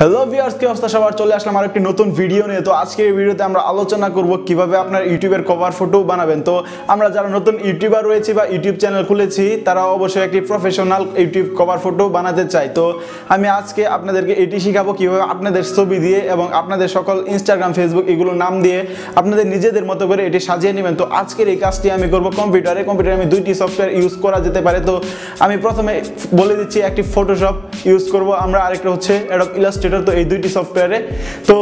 Hello viewers, কি অবস্থা সবার? চলে আসলাম আরেকটি নতুন ভিডিও নিয়ে। তো আজকের ভিডিওতে আমরা আলোচনা করব কিভাবে আপনার ইউটিউবের কভার ফটো বানাবেন। তো আমরা যারা নতুন ইউটিউবার রয়েছি বা ইউটিউব চ্যানেল খুলেছি তারা অবশ্যই একটি প্রফেশনাল ইউটিউব কভার ফটো বানাতে চাই। তো আমি আজকে আপনাদেরকে এটি শেখাবো কিভাবে আপনাদের ছবি দিয়ে এবং আপনাদের সকল ইনস্টাগ্রাম, ফেসবুক এগুলো নাম দিয়ে আপনাদের নিজেদের মতো করে এটি সাজিয়ে নেবেন। তো আজকের এই কাজটি আমি করব কম্পিউটারে। আমি দুইটি সফটওয়্যার ইউজ করা যেতে পারে। তো আমি প্রথমে বলে দিচ্ছি, একটি ফটোশপ ইউজ করব আমরা, আরেকটা হচ্ছে অ্যাডোব ইলাস্ট্রেটর। তো এই দুইটি সফটওয়্যারে তো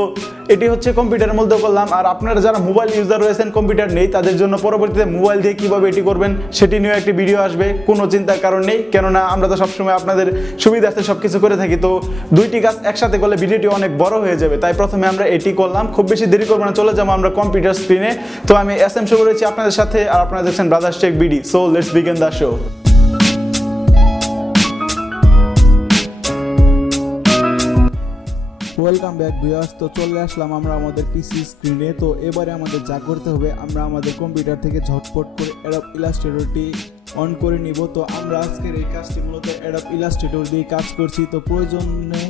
এটি হচ্ছে কম্পিউটারের মধ্যে করলাম। আর আপনারা যারা মোবাইল ইউজার রয়েছেন, কম্পিউটার নেই, তাদের জন্য পরবর্তীতে মোবাইল দিয়ে কিভাবে এটি করবেন সেটি নিয়ে একটি ভিডিও আসবে। কোনো চিন্তার কারণ নেই, কেননা আমরা তো সবসময় আপনাদের সুবিধার্থে সবকিছু করে থাকি। তো দুইটি কাজ একসাথে করলে ভিডিওটি অনেক বড় হয়ে যাবে, তাই প্রথমে আমরা এটি করলাম। খুব বেশি দেরি করবো না, চলে যাবো আমরা কম্পিউটার স্ক্রিনে। তো আমি এসএম শো করেছি আপনাদের সাথে, আর আপনারা দেখছেন brothers tech BD. So let's begin the show. Welcome back viewers. তো চলে আসলাম আমরা আমাদের পিসি স্ক্রিনে। তো এবারে আমাদের যা করতে হবে, আমরা আমাদের কম্পিউটার থেকে ঝটপট করে অ্যাডোব ইলাস্ট্রেটরটি অন করে নিব। তো আমরা আজকের এই কাজটি মূলত অ্যাডোব ইলাস্ট্রেটর দিয়ে কাজ করছি। তো প্রয়োজনে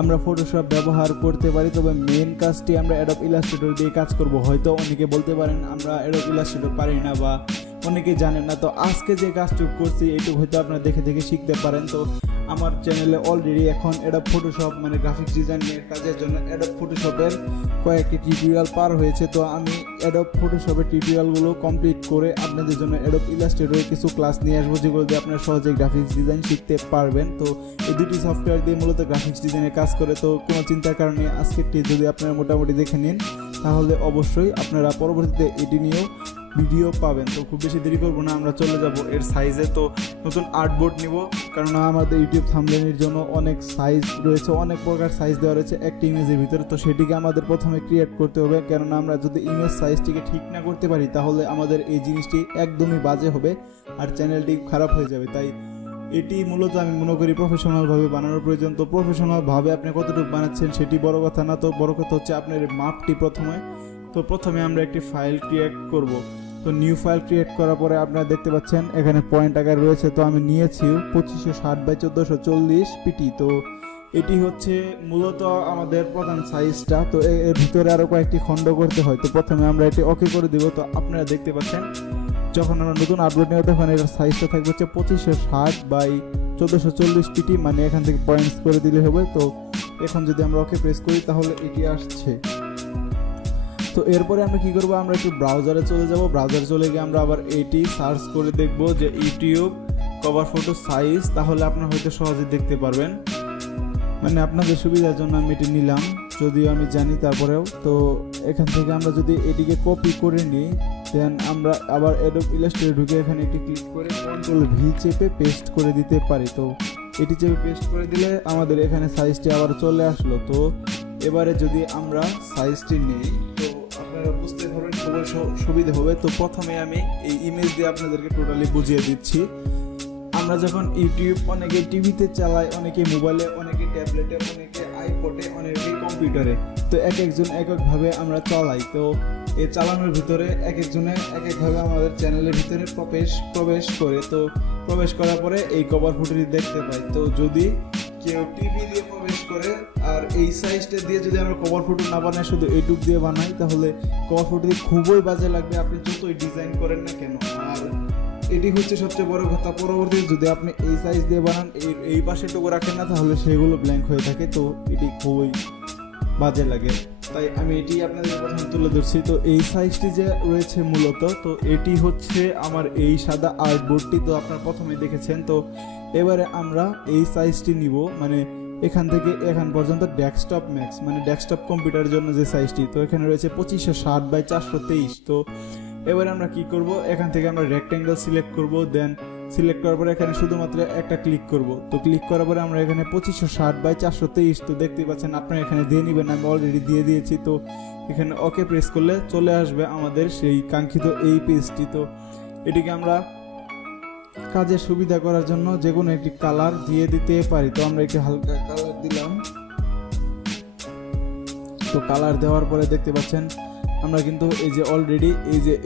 আমরা ফটোশপ ব্যবহার করতে পারি, তবে মেন কাজটি আমরা অ্যাডোব ইলাস্ট্রেটর দিয়ে কাজ করব। হয়তো অনেকে বলতে পারেন আমরা অ্যাডোব ইলাস্ট্রেটর পারি না বা অনেকে জানেন না। তো আজকে যে কাজটুকু করছি এইটুকু হয়তো আপনারা দেখে দেখে শিখতে পারেন। তো আমার চ্যানেলে অলরেডি এখন অ্যাডোব ফটোশপ মানে গ্রাফিক্স ডিজাইনের কাজের জন্য অ্যাডোব ফটোশপের কয়েকটি টিউটোরিয়াল পার হয়েছে। তো আমি অ্যাডোব ফটোশপের টিউটোরিয়ালগুলো কমপ্লিট করে আপনাদের জন্য অ্যাডোব ইলাস্ট্রেটরের কিছু ক্লাস নিয়ে আসবো, যেগুলো দিয়ে আপনারা সহজেই গ্রাফিক্স ডিজাইন শিখতে পারবেন। তো এই দুটি সফটওয়্যার দিয়ে মূলত গ্রাফিক্স ডিজাইনের কাজ করে। তো কোনো চিন্তার কারণে আজকেরটি যদি আপনারা মোটামুটি দেখে নিন, তাহলে অবশ্যই আপনারা পরবর্তীতে এটি নিয়েও ভিডিও পাবেন। তো খুব বেশি দেরি করবো না, আমরা চলে যাব এর সাইজে। তো নতুন আর্টবোর্ড নিব, কারণ আমাদের ইউটিউব থাম্বনেইলের জন্য অনেক সাইজ রয়েছে, অনেক প্রকার সাইজ দেওয়া রয়েছে একটি ইমেজের ভিতরে। তো সেটিকে আমাদের প্রথমে ক্রিয়েট করতে হবে, কেননা আমরা যদি ইমেজ সাইজটিকে ঠিক না করতে পারি তাহলে আমাদের এই জিনিসটি একদমই বাজে হবে আর চ্যানেলটি খারাপ হয়ে যাবে। তাই এটি মূলত আমি মনে করি প্রফেশনালভাবে বানানোর প্রয়োজন। তো প্রফেশনালভাবে আপনি কতটুকু বানাচ্ছেন সেটি বড় কথা না, তো বড় কথা হচ্ছে আপনার মাপটি প্রথমে আমরা একটি ফাইল ক্রিয়েট করব। তো নিউ ফাইল ক্রিয়েট করার পরে আপনারা দেখতে পাচ্ছেন এখানে পয়েন্ট আকার রয়েছে। তো আমি নিয়েছি 2560x1440 পিটি। তো এটি হচ্ছে মূলত আমাদের প্রধান সাইজটা। তো এর ভিতরে আরও কয়েকটি খণ্ড করতে হয়। তো প্রথমে আমরা এটি ওকে করে দিব। তো আপনারা দেখতে পাচ্ছেন যখন আমরা নতুন আপলোড নেব তখন এর সাইজটা থাকবে হচ্ছে 2560x1440 পিটি, মানে এখান থেকে পয়েন্টস করে দিলে হবে। তো এখন যদি আমরা ওকে প্রেস করি তাহলে এটি আসছে। তো এরপরে আমরা কি করব, আমরা একটু ব্রাউজারে চলে যাব। ব্রাউজারে চলে গিয়ে আমরা আবার এটি সার্চ করে দেখব যে ইউটিউব কভার ফটো সাইজ, তাহলে আপনারা হয়তো সহজে দেখতে পারবেন। মানে আপনাদের সুবিধার জন্য আমি এটি নিলাম, যদিও আমি জানি তারপরেও। তো এখান থেকে আমরা যদি এটিকে কপি করে নিই, দেন আমরা আবার অ্যাডোব ইলাস্ট্রেটর ঢুকে এখানে একটি ক্লিক করে Ctrl+V চেপে পেস্ট করে দিতে পারি। তো এটি চেপে পেস্ট করে দিলে আমাদের এখানে সাইজটি আবার চলে আসলো। তো এবারে যদি আমরা সাইজটি নিই তো আপনারা বুঝতে পারবেন খুবই সুবিধা হবে। তো প্রথমে আমি এই ইমেজ দিয়ে আপনাদেরকে টোটালি বুঝিয়ে দিচ্ছি। আমরা যখন ইউটিউব অনেকে টিভিতে চালাই, অনেকে মোবাইলে, অনেকে ট্যাবলেটে, অনেকে আইপডে, অনেকে কম্পিউটারে। তো এক একজন এক একভাবে আমরা চালাই। তো এই চালানোর ভিতরে এক একজনে এক একভাবে আমাদের চ্যানেলের ভিতরে প্রবেশ করে। তো প্রবেশ করার পরে এই কভার ফটোটি দেখতে পাই। তো যদি কেউ টিভি দিয়ে প্রবেশ করে আর এই সাইজটা দিয়ে যদি আমরা কভার ফটো না বানাই, শুধু এইটুক দিয়ে বানাই, তাহলে কভার ফটোটি খুবই বাজে লাগবে, আপনি যতই ডিজাইন করেন না কেন। আর এটি হচ্ছে সবচেয়ে বড় কথা, পরবর্তী যদি আপনি এই সাইজ দিয়ে বানান, এই পাশেটুকু রাখেন না, তাহলে সেগুলো ব্ল্যাঙ্ক হয়ে থাকে। তো এটি খুবই বাজে লাগে, তাই আমি এটি আপনাদের প্রথমে তুলে ধরছি। তো এই সাইজটি যে রয়েছে মূলত, তো এটি হচ্ছে আমার এই সাদা আর্টবোর্ডটি। তো আপনারা প্রথমে দেখেছেন। তো এবারে আমরা এই সাইজটি নিব, মানে এখান থেকে এখান পর্যন্ত ডেস্কটপ ম্যাক্স, মানে ডেস্কটপ কম্পিউটারের জন্য যে সাইজটি। তো এখানে রয়েছে 2560x423। তো এবারে আমরা কি করব, এখান থেকে আমরা রেক্ট্যাঙ্গেল সিলেক্ট করব। দেন সিলেক্ট করার পরে এখানে শুধুমাত্র একটা ক্লিক করব। তো ক্লিক করার পরে আমরা এখানে 2560x423 তো দেখতে পাচ্ছেন, আপনারা এখানে দিয়ে নেবেন, আমি অলরেডি দিয়ে দিয়েছি। তো এখানে ওকে প্রেস করলে চলে আসবে আমাদের সেই কাঙ্ক্ষিত এই পেজটি। তো এটিকে আমরা কাজের সুবিধা করার জন্য যে কোনো একটি কালার দিয়ে দিতে পারি। তো আমরা একটি হালকা কালার দিলাম। তো কালার দেওয়ার পরে দেখতে পাচ্ছেন আমরা কিন্তু এই যে অলরেডি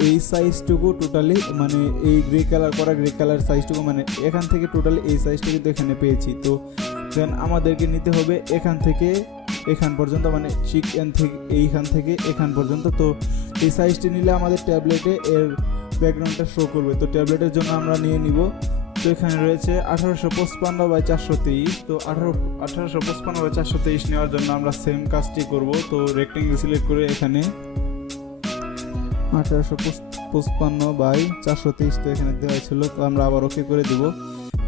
এই সাইজটুকু টোটালি, মানে এই গ্রে কালার সাইজটুকু, মানে এখান থেকে টোটালি এই সাইজটুকু কিন্তু এখানে পেয়েছি। তো দেন আমাদেরকে নিতে হবে এখান থেকে এখান পর্যন্ত, মানে চিক এন্ড থেকে এইখান থেকে এখান পর্যন্ত। তো এই সাইজটি নিলে আমাদের ট্যাবলেটে এর ব্যাকগ্রাউন্ডটা শো করবে। তো ট্যাবলেটের জন্য আমরা নিয়ে নিব। তো এখানে রয়েছে 1855/423। তো 1855/423 নেওয়ার জন্য আমরা সেম কাজটি করব। তো রেক্টেঙ্গেল সিলেক্ট করে এখানে 1855/423 তো এখানে দেওয়া ছিল। তো আমরা আবার ওকে করে দিব।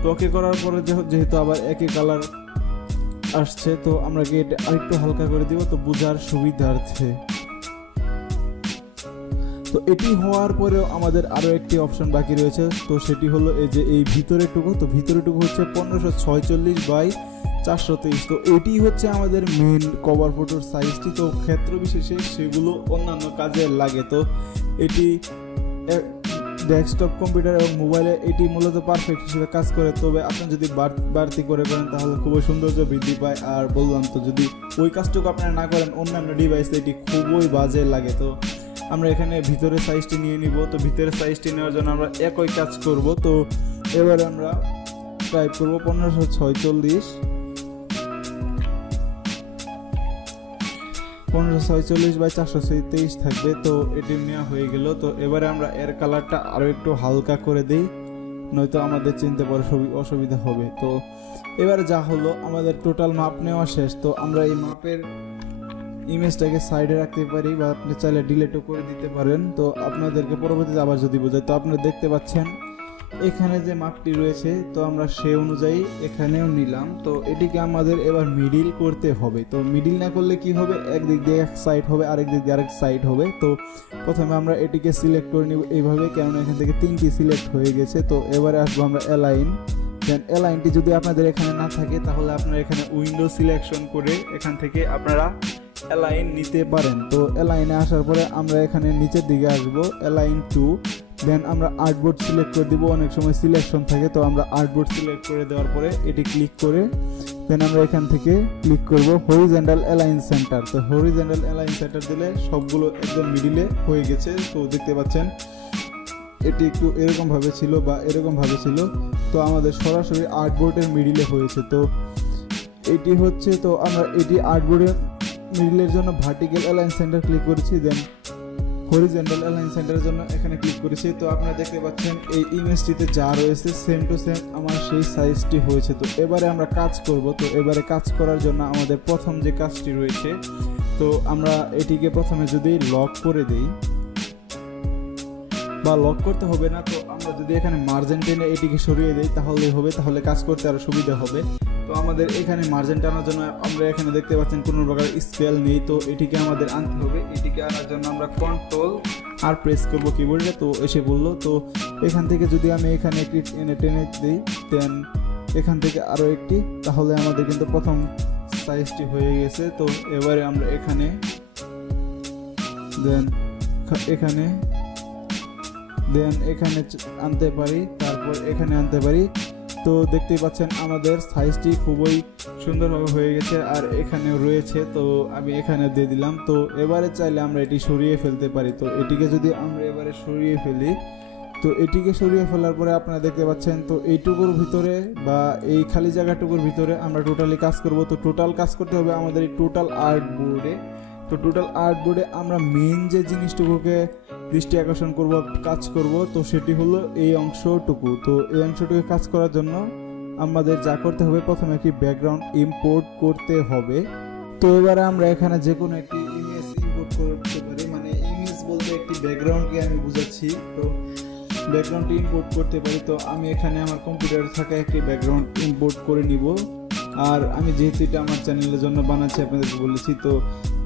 তো ওকে করার পরে যেহেতু আবার একই কালার আসছে, তো আমরা এটা আরেকটু হালকা করে দিব তো বোঝার সুবিধার্থে। তো এটি হওয়ার পরেও আমাদের আরও একটি অপশন বাকি রয়েছে। তো সেটি হলো এই যে এই ভিতরেটুকু। তো ভিতরেটুকু হচ্ছে 1546/423। তো এটি হচ্ছে আমাদের মেন কভার ফটোর সাইজটি। তো ক্ষেত্র বিশেষে সেগুলো অন্যান্য কাজে লাগে। তো এটি ডেস্কটপ কম্পিউটার এবং মোবাইলে এটি মূলত পারফেক্ট হিসেবে কাজ করে। তবে আপনি যদি বাড়তি করে করেন তাহলে খুবই সৌন্দর্য বৃদ্ধি পায়। আর বললাম তো যদি ওই কাজটুকু আপনারা না করেন অন্যান্য ডিভাইসে এটি খুবই বাজে লাগে। তো আমরা এখানে ভিতরের সাইজটি নিয়ে নিব। তো ভিতরের সাইজটি নেওয়ার জন্য আমরা একই কাজ করব। তো এবারে আমরা টাইপ করব 1546/423 থাকবে। তো এটি নেওয়া হয়ে গেল। তো এবারে আমরা এর কালারটা আরও একটু হালকা করে দিই, নয়তো আমাদের চিনতে পারে অসুবিধা হবে। তো এবারে যা হলো আমাদের টোটাল মাপ নেওয়া শেষ। তো আমরা এই মাপের ইমেজটাকে সাইডে রাখতে পারি বা আপনি চাইলে ডিলিটও করে দিতে পারেন। তো আপনাদেরকে পরবর্তীতে আবার যদি বোঝাই, তো আপনারা দেখতে পাচ্ছেন এখানে যে মাপটি রয়েছে, তো আমরা সে অনুযায়ী এখানেও নিলাম। তো এটিকে আমাদের এবার মিডিল করতে হবে। তো মিডিল না করলে কি হবে, একদিক দিয়ে এক সাইড হবে, আরেক দিক দিয়ে আরেক সাইড হবে। তো প্রথমে আমরা এটিকে সিলেক্ট করে নিব এইভাবে, কেননা এখান থেকে 3টি সিলেক্ট হয়ে গেছে। তো এবারে আসবো আমরা অ্যালাইন। দেন অ্যালাইনটি যদি আপনাদের এখানে না থাকে তাহলে আপনারা এখানে উইন্ডো সিলেকশন করে এখান থেকে আপনারা অ্যালাইন নিতে পারেন। তো অ্যালাইনে আসার পরে আমরা এখানে নিচের দিকে আসবো, অ্যালাইন টু। দেন আমরা আর্টবোর্ড সিলেক্ট করে দিব। অনেক সময় সিলেকশন থাকে, তো আমরা আর্টবোর্ড সিলেক্ট করে দেওয়ার পরে এটি ক্লিক করে দেন আমরা এখান থেকে ক্লিক করব হরিজন্টাল অ্যালাইন সেন্টার। তো হরিজন্টাল অ্যালাইন সেন্টার দিলে সবগুলো একদম মিডিলে হয়ে গেছে। তো দেখতে পাচ্ছেন এটি একটু এরকম ভাবে ছিল বা এরকম ভাবে ছিল, তো আমাদের সরাসরি আর্টবোর্ডের মিডিলে হয়েছে। তো এটি হচ্ছে, তো আমরা এটি আর্টবোর্ডের মিডিলের জন্য ভার্টিক্যাল অ্যালাইন সেন্টার ক্লিক করেছি। দেন হরিজন্টাল অ্যালাইন সেন্টারের জন্য এখানে ক্লিক করেছি। তো আপনারা দেখতে পাচ্ছেন এই ইমেজটিতে যা রয়েছে সেম টু সেম আমার সেই সাইজটি হয়েছে। তো এবারে আমরা কাজ করব। তো এবারে কাজ করার জন্য আমাদের প্রথম যে কাজটি রয়েছে, তো আমরা এটিকে প্রথমে যদি লক করে দেই, বা লক করতে হবে না, তো আমরা যদি এখানে মার্জিন টেনে এটিকে সরিয়ে দেই তাহলে হবে, তাহলে কাজ করতে আরো সুবিধা হবে। তো আমাদের এখানে মার্জিন টানার জন্য আমরা এখানে দেখতে পাচ্ছেন কোনো প্রকার স্কেল নেই। তো এটিকে আমাদের আনতে হবে। এটিকে আনার জন্য আমরা কন্ট্রোল আর প্রেস করব কিবোর্ডে। তো এসে বললো, তো এখান থেকে যদি আমি এখানে একটি টেনে দিই, দেন এখান থেকে আরও একটি, তাহলে আমাদের কিন্তু প্রথম সাইজটি হয়ে গেছে। তো এবারে আমরা এখানে দেন এখানে আনতে পারি, তারপর এখানে আনতে পারি। তো দেখতেই পাচ্ছেন আমাদের সাইজটি খুবই সুন্দরভাবে হয়ে গেছে আর এখানেও রয়েছে। তো আমি এখানে দিয়ে দিলাম। তো এবারে চাইলে আমরা এটি সরিয়ে ফেলতে পারি। তো এটিকে যদি আমরা এবারে সরিয়ে ফেলি, তো এটিকে সরিয়ে ফেলার পরে আপনারা দেখতে পাচ্ছেন তো এইটুকুর ভিতরে বা এই খালি জায়গাটুকুর ভিতরে আমরা টোটালি কাজ করব। তো টোটাল কাজ করতে হবে আমাদের এই টোটাল আর্টবোর্ডে। তো টোটাল আর্টবোর্ডে আমরা মেন যে জিনিসটুকুকে দৃষ্টি আকর্ষণ করব, কাজ করব, তো সেটি হলো এই অংশটুকু। তো এই অংশটুকু কাজ করার জন্য আমাদের যা করতে হবে, প্রথমে একটি ব্যাকগ্রাউন্ড ইম্পোর্ট করতে হবে। তো এবারে আমরা এখানে যে কোনো একটি ইমেজ ইম্পোর্ট করতে পারি, মানে ইমেজ বলতে একটি ব্যাকগ্রাউন্ডকে আমি বুঝাচ্ছি। তো ব্যাকগ্রাউন্ডটি ইম্পোর্ট করতে পারি। তো আমি এখানে আমার কম্পিউটারে থাকা একটি ব্যাকগ্রাউন্ড ইম্পোর্ট করে নিব। আর আমি যেহেতু এটা আমার চ্যানেলের জন্য বানাচ্ছি, আপনাদেরকে বলেছি, তো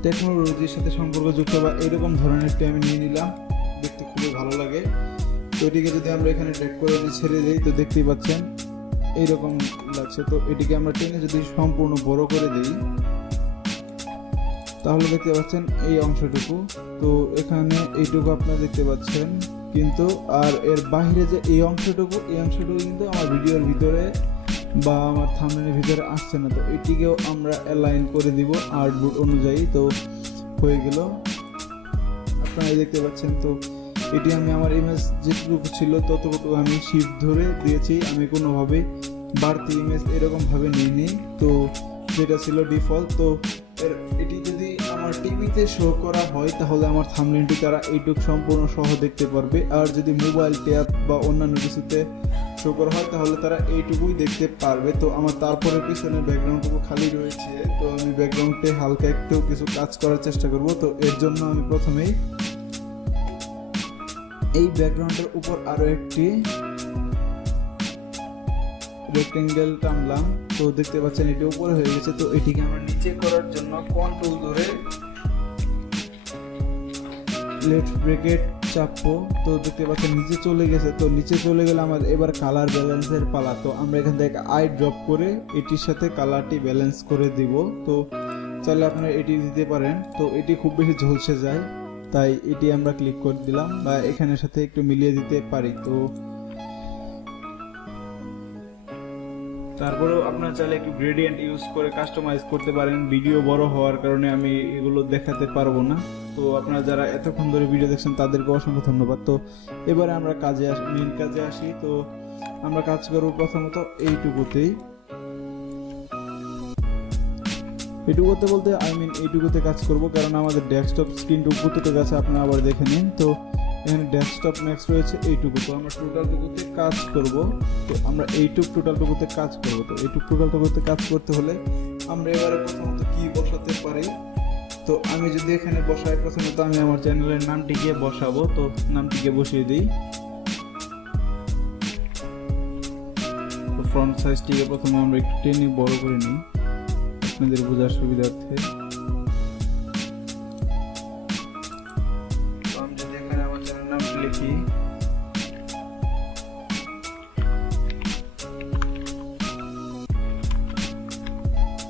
টেকনোলজির সাথে সম্পর্কযুক্ত বা এরকম ধরনের একটি আমি নিয়ে নিলাম, দেখতে খুবই ভালো লাগে। তো এটিকে যদি আমরা এখানে ট্যাগ করে ছেড়ে দিই, তো দেখতেই পাচ্ছেন এইরকম লাগছে। তো এটিকে আমরা টেনে যদি সম্পূর্ণ বড় করে দিই, তাহলে দেখতে পাচ্ছেন এই অংশটুকু। তো এখানে এইটুকু আপনারা দেখতে পাচ্ছেন, কিন্তু আর এর বাইরে যে এই অংশটুকু কিন্তু আমার ভিডিওর ভিতরে বা আমার থাম্বনেলের ভিতরে আসছে না। তো এটিকেও আমরা অ্যালাইন করে দিব আর্টবোর্ড অনুযায়ী। তো হয়ে গেল, আপনারা দেখতে পাচ্ছেন। তো এটি আমি আমার ইমেজ যেটুকু ছিল ততটুকু আমি শিফট ধরে দিয়েছি, আমি কোনোভাবে বাড়তি ইমেজ এরকম ভাবে নিইনি। তো যেটা ছিল ডিফল্ট, তো এর এটি যদি আমার টিভিতে শো করা হয় তাহলে আমার থাম্বনেলটি তারা এইটুক সম্পূর্ণ সহ দেখতে পারবে, আর যদি মোবাইল ট্যাব বা অন্যান্য কিছুতে শো করা হয় তাহলে তারা এইটুকুই দেখতে পারবে। তো আমার তারপরে পিছনে ব্যাকগ্রাউন্ডটুকু খালি রয়েছে, তো আমি ব্যাকগ্রাউন্ডে হালকা একটু কিছু কাজ করার চেষ্টা করব। তো এর জন্য আমি প্রথমেই এই ব্যাকগ্রাউন্ডের উপর আরো একটি রেক্টেঙ্গেল টানলাম, তো দেখতে পাচ্ছেন এটি উপরে হয়ে গেছে। তো এটিকে আমরা নিচে করার জন্য কন্ট্রোল ধরে লেফট ব্রেকেট চাপবো, তো দেখতে পাচ্ছেন নিচে চলে গেছে। তো নিচে চলে গেলে আমাদের এবার কালার ব্যালেন্সের পালা। তো আমরা এখান থেকে আই ড্রপ করে এটির সাথে কালারটি ব্যালেন্স করে দিব। তো চাইলে আপনারা এটি দিতে পারেন, তো এটি খুব বেশি ঝলসে যায় তাই এটি আমরা ক্লিক করে দিলাম, বা এখানের সাথে একটু মিলিয়ে দিতে পারি। তো তারপরেও আপনারা চাইলে একটু গ্রেডিয়েন্ট ইউজ করে কাস্টমাইজ করতে পারেন। ভিডিও বড় হওয়ার কারণে আমি এগুলো দেখাতে পারবো না। তো আপনারা যারা এতক্ষণ ধরে ভিডিও দেখছেন তাদেরকে অসংখ্য ধন্যবাদ। তো এবারে আমরা মেইন কাজে আসি। তো আমরা কাজ করব প্রথমত এইটুকুতেই, এইটুকুতে বলতে এইটুকুতে কাজ করব, কারণ আমাদের ডেস্কটপ স্ক্রিনটুকু কতটুকু আছে আপনারা আবার দেখে নিন। তো এখানে ডেস্কটপ নেক্সট রয়েছে এইটুকু, তো আমরা টোটালটুকুতে কাজ করব। তো আমরা টোটালটুকুতে কাজ করব। তো টোটালটুকুতে কাজ করতে হলে আমরা এবারে প্রথমত কি বসাতে পারি। তো আমি যদি এখানে বসাই, প্রথমত আমি আমার চ্যানেলের নামটিকে বসাবো। তো নামটিকে বসিয়ে দিই। তো ফ্রন্ট সাইজটিকে প্রথমে আমরা একটু টেনে বড় করে নিই আপনাদের বোঝার সুবিধার্থে। তো আমি যদি এখানে আমার চ্যানেলের নামটি লিখি,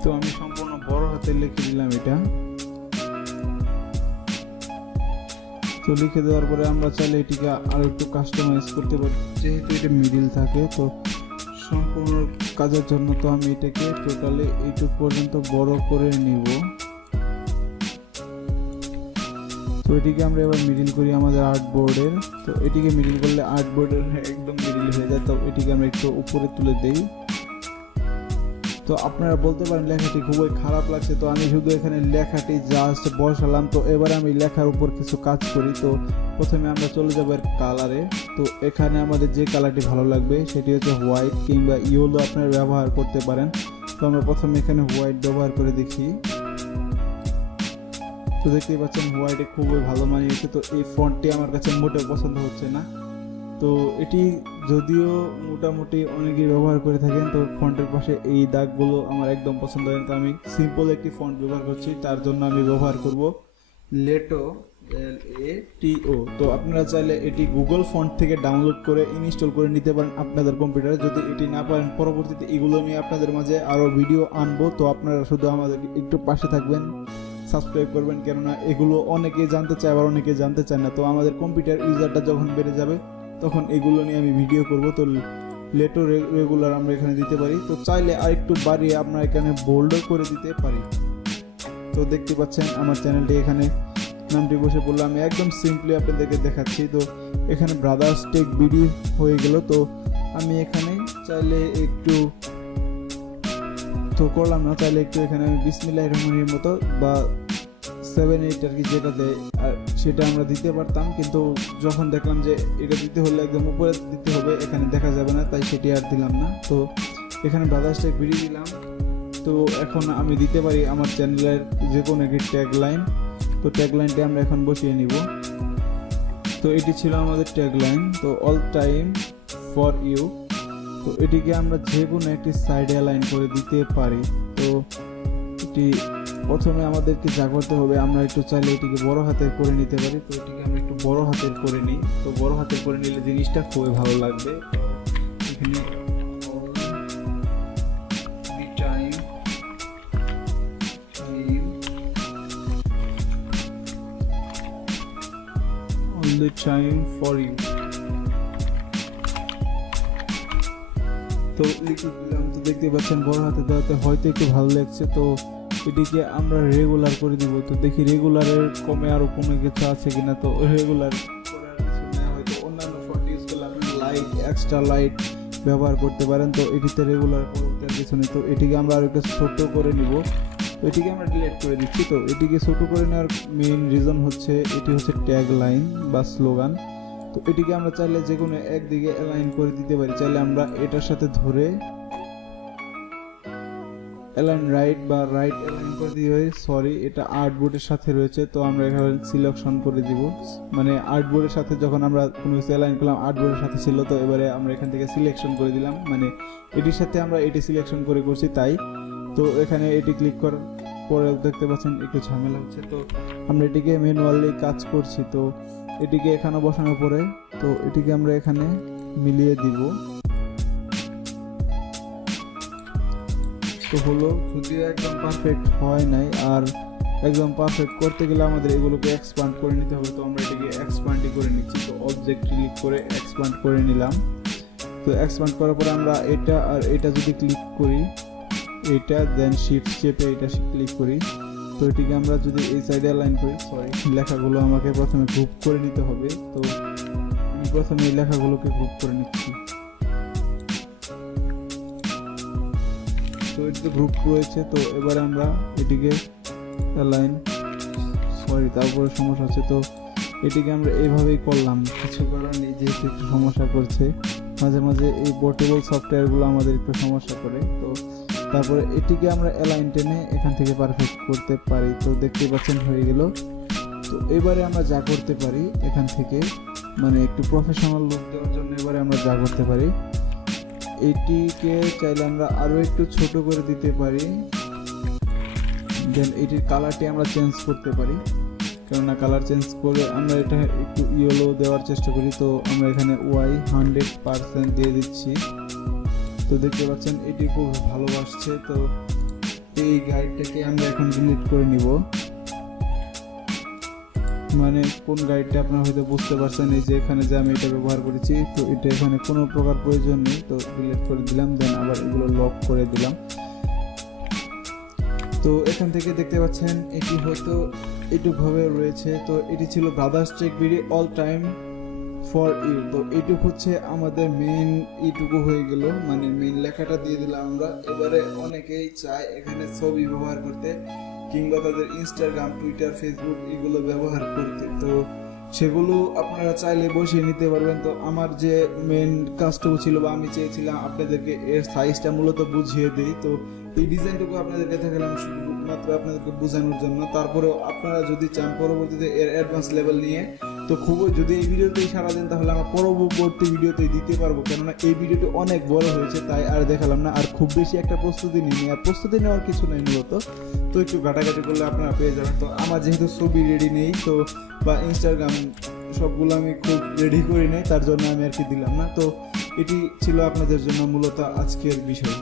তো আমি সম্পূর্ণ বড় হাতে লিখে দিলাম এটা। তো লিখে দেওয়ার পরে আমরা চাইলে এটিকে আরো একটু কাস্টমাইজ করতে পারি, যেহেতু এটা মিডিল থাকে। তো সম্পূর্ণ কাজের জন্য তো আমি এটাকে টোটালি এইটুক পর্যন্ত বড় করে নিব। তো এটিকে আমরা এবার মিডিল করি আমাদের আর্টবোর্ডের। তো এটিকে মিডিল করলে আর্টবোর্ডের একদম মিডিল হয়ে যায়। তো এটিকে আমরা একটু উপরে তুলে দেই। তো আপনারা বলতে পারেন লেখাটি খুবই খারাপ লাগছে, তো আমি শুধু এখানে লেখাটি জাস্ট বসালাম। তো এবার আমি লেখার উপর কিছু কাজ করি। তো প্রথমে আমরা চলে যাবো এর কালারে। তো এখানে আমাদের যে কালারটি ভালো লাগবে সেটি হচ্ছে হোয়াইট কিংবা ইয়েলো আপনারা ব্যবহার করতে পারেন। তো আমরা প্রথমে এখানে হোয়াইট ব্যবহার করে দেখি। তো দেখতেই পাচ্ছেন হোয়াইটে খুবই ভালো মানিয়েছে। তো এই ফন্টটি আমার কাছে মোটেও পছন্দ হচ্ছে না। তো এটি যদিও মোটামুটি অনেকেই ব্যবহার করে থাকেন, তো ফন্টের পাশে এই দাগগুলো আমার একদম পছন্দ হয় না। তো আমি সিম্পল একটি ফন্ট ব্যবহার করছি, তার জন্য আমি ব্যবহার করব লেটো, LATO। তো আপনারা চাইলে এটি গুগল ফন্ট থেকে ডাউনলোড করে ইনস্টল করে নিতে পারেন আপনাদের কম্পিউটারে। যদি এটি না পারেন পরবর্তীতে এগুলো নিয়ে আপনাদের মাঝে আরও ভিডিও আনবো। তো আপনারা শুধু আমাদের একটু পাশে থাকবেন, সাবস্ক্রাইব করবেন, কেননা এগুলো অনেকেই জানতে চায় আবার অনেকে জানতে চায় না। তো আমাদের কম্পিউটার ইউজারটা যখন বেড়ে যাবে তখন এগুলো নিয়ে আমি ভিডিও করব। তো লেটো রেগুলার আমরা এখানে দিতে পারি। তো চাইলে আরেকটু বাড়িয়ে আমরা এখানে বোল্ডও করে দিতে পারি। তো দেখতে পাচ্ছেন আমার চ্যানেলটি এখানে নামটি বসে পড়লো। আমি একদম সিম্পলি আপনাদেরকে দেখাচ্ছি। তো এখানে ব্রাদার্স টেক বিডি হয়ে গেল। তো আমি এখানে চাইলে একটু তো করলাম না, চাইলে একটু এখানে আমি বিসমিল্লাহির রহমানির মতো বা 7-8 আর কি যেটা দেয় আর সেটা আমরা দিতে পারতাম, কিন্তু যখন দেখলাম যে এটা দিতে হলে একদম উপরে দিতে হবে, এখানে দেখা যাবে না, তাই সেটি আর দিলাম না। তো এখানে ব্রাদার্স টেক বিডি দিলাম। তো এখন আমি দিতে পারি আমার চ্যানেলের যে কোনো একটি ট্যাগলাইন। তো ট্যাগলাইনটি আমরা এখন বসিয়ে নিব। তো এটি ছিল আমাদের ট্যাগলাইন, তো অল টাইম ফর ইউ। তো এটিকে আমরা যে কোনো একটি সাইডে অ্যালাইন করে দিতে পারি। তো এটি প্রথমে আমাদেরকে যা করতে হবে, আমরা একটু চাইলে এটিকে বড় হাতের করে নিতে পারি। তো এটিকে আমরা একটু বড় হাতের করে নিই। তো বড় হাতের করে নিলে জিনিসটা খুবই ভালো লাগবে। এখানে the time for you। তো লিখে দিলাম। তো দেখতে পাচ্ছেন বড় হাতে দেওয়াতে হয়তো একটু ভালো লাগছে। তো এটিকে আমরা রেগুলার করে দিব। তো দেখি রেগুলারের কমে আরো কোনো কিছু আছে কিনা। তো রেগুলার করার কিছু না, হয়তো অন্যান্য ফন্ট ইউজ করলে আপনি লাইট এক্সট্রা লাইট ব্যবহার করতে পারেন। তো এটিতে রেগুলার করতে কিছু নেই। তো এটিকে আমরা আরো একটু ছোট করে নিব। তো এটিকে আমরা ডিলিট করে দিচ্ছি। তো এটিকে ছোট করে নেওয়ার মেইন রিজন হচ্ছে এটি হচ্ছে ট্যাগ লাইন বা স্লোগান। তো এটিকে আমরা চাইলে যে কোনো একদিকে অ্যালাইন করে দিতে পারি, চাইলে আমরা এটার সাথে ধরে অ্যালাইন রাইট বা রাইট অ্যালাইন করে দিয়ে, সরি এটা আর্টবোর্ডের সাথে রয়েছে, তো আমরা এখানে সিলেকশন করে দিব, মানে আর্টবোর্ডের সাথে যখন আমরা কোনো কিছু অ্যালাইন করলাম আর্টবোর্ডের সাথে ছিল, তো এবারে আমরা এখান থেকে সিলেকশন করে দিলাম, মানে এটির সাথে আমরা এটি সিলেকশন করে করছি তাই। তো এখানে এটি ক্লিক করার পরে দেখতে পাচ্ছেন একটু ঝামেলা হচ্ছে, তো আমরা এটিকে ম্যানুয়ালি কাজ করছি। তো এটিকে এখানে বসানোর পরে তো এটিকে আমরা এখানে মিলিয়ে দিব। তো হলো, যদিও একদম পারফেক্ট হয় নাই, আর একদম পারফেক্ট করতে গেলে আমাদের এগুলোকে এক্সপ্যান্ড করে নিতে হবে। তো আমরা এটিকে এক্সপ্যান্ডই করে নিচ্ছি। তো অবজেক্ট ক্লিক করে এক্সপ্যান্ড করে নিলাম। তো এক্সপ্যান্ড করার পরে আমরা এটা আর এটা যদি ক্লিক করি, এটা দেন শিফট চেপে এটা ক্লিক করি, তো এটিকে আমরা যদি এই সাইডে অ্যালাইন করি, সরি লেখাগুলো আমাকে প্রথমে গ্রুপ করে নিতে হবে। তো আমি প্রথমে এই লেখাগুলোকে গ্রুপ করে নিচ্ছি। তো এটি গ্রুপ রয়েছে। তো এবারে আমরা এটিকে অ্যালাইন, সরি তারপরে সমস্যা হচ্ছে, তো এটিকে আমরা এইভাবেই করলাম, কিছু করার নেই, যেহেতু একটু সমস্যা করছে মাঝে মাঝে এই পোর্টেবল সফটওয়্যারগুলো আমাদের একটু সমস্যা করে। তো তারপরে এটিকে আমরা অ্যালাইন টেনে এখান থেকে পারফেক্ট করতে পারি। তো দেখতে পাচ্ছেন হয়ে গেল। তো এবারে আমরা যা করতে পারি এখান থেকে, মানে একটু প্রফেশনাল লুক দেওয়ার জন্য এবারে আমরা যা করতে পারি, এটিকে চাইলে আমরা আরও একটু ছোট করে দিতে পারি, দেন এটির কালারটি আমরা চেঞ্জ করতে পারি, কেননা কালার চেঞ্জ করে আমরা এটা একটু ইয়েলো দেওয়ার চেষ্টা করি। তো আমরা এখানে ওয়াই 100% দিয়ে দিচ্ছি। তো দেখতে পাচ্ছেন এটি খুব ভালোবাসছে। তো এই গাইডটাকে আমরা এখন ডিলিট করে নিব, মানে কোন গাইডটা আপনারা হয়তো বুঝতে পারছেন, এই যে এখানে যে আমি এটা ব্যবহার করেছি, তো এটা এখানে কোনো প্রকার প্রয়োজন নেই। তো ডিলিট করে দিলাম, দেন আবার এগুলো লক করে দিলাম। তো এখান থেকে দেখতে পাচ্ছেন এটি হয়তো এইটুকভাবে রয়েছে। তো এটি ছিল brothers tech video all time for you. তো এইটুকু হচ্ছে আমাদের মেইন, এইটুকু হয়ে গেল, মানে মেইন লেখাটা দিয়ে দিলাম আমরা। এবারে অনেকেই চায় এখানে ছবি ব্যবহার করতে, কিংবা তাদের ইনস্টাগ্রাম, টুইটার, ফেসবুক এগুলো ব্যবহার করতে, তো সেগুলো আপনারা চাইলে বসিয়ে নিতে পারবেন। তো আমার যে মেন কাজটুকু ছিল বা আমি চেয়েছিলাম আপনাদেরকে এর সাইজটা মূলত বুঝিয়ে দিই, তো এই ডিজাইনটুকু আপনাদেরকে দেখালাম শুধুমাত্র আপনাদেরকে বোঝানোর জন্য। তারপরেও আপনারা যদি চান পরবর্তীতে এর অ্যাডভান্স লেভেল নিয়ে, তো খুবই যদি এই ভিডিওতেই সারা দেন তাহলে আমরা পরবর্তী ভিডিওতেই দিতে পারবো, কেননা এই ভিডিওটি অনেক বড় হয়েছে তাই আর দেখালাম না। আর খুব বেশি একটা প্রস্তুতি নিই, আর প্রস্তুতি নেওয়ার কিছু নেই মূলত, তো একটু ঘাটাঘাটি করলে আপনারা পেয়ে যাবেন। তো আমার যেহেতু ছবি রেডি নেই, তো বা ইনস্টাগ্রাম সবগুলো আমি খুব রেডি করি নাই, তার জন্য আমি আর কি দিলাম না। তো এটি ছিল আপনাদের জন্য মূলত আজকের বিষয়।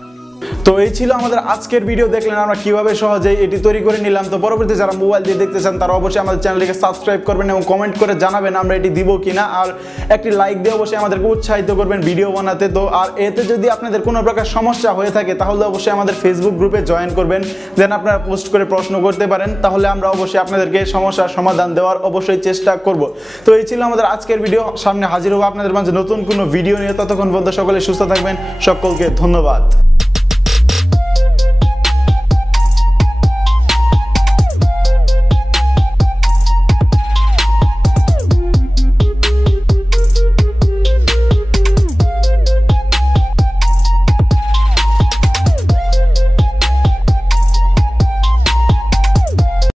তো এই ছিল আমাদের আজকের ভিডিও, দেখলেন আমরা কিভাবে সহজেই এটি তৈরি করে নিলাম। তো পরবর্তীতে যারা মোবাইল দিয়ে দেখতে চান তারা অবশ্যই আমাদের চ্যানেলটিকে সাবস্ক্রাইব করবেন এবং কমেন্ট করে জানাবেন আমরা এটি দিব কিনা, আর একটি লাইক দিয়ে অবশ্যই আমাদেরকে উৎসাহিত করবেন ভিডিও বানাতে। তো আর এতে যদি আপনাদের কোনো প্রকার সমস্যা হয়ে থাকে তাহলে অবশ্যই আমাদের ফেসবুক গ্রুপে জয়েন করবেন, দেন আপনারা পোস্ট করে প্রশ্ন করতে পারেন, তাহলে আমরা অবশ্যই আপনাদেরকে সমস্যার সমাধান দেওয়ার অবশ্যই চেষ্টা করব। তো এই ছিল আমাদের আজকের ভিডিও, সামনে হাজির হবো আপনাদের মাঝে নতুন কোনো ভিডিও নিয়ে। ততক্ষণ পর্যন্ত সকলে সুস্থ থাকবেন, সকলকে ধন্যবাদ।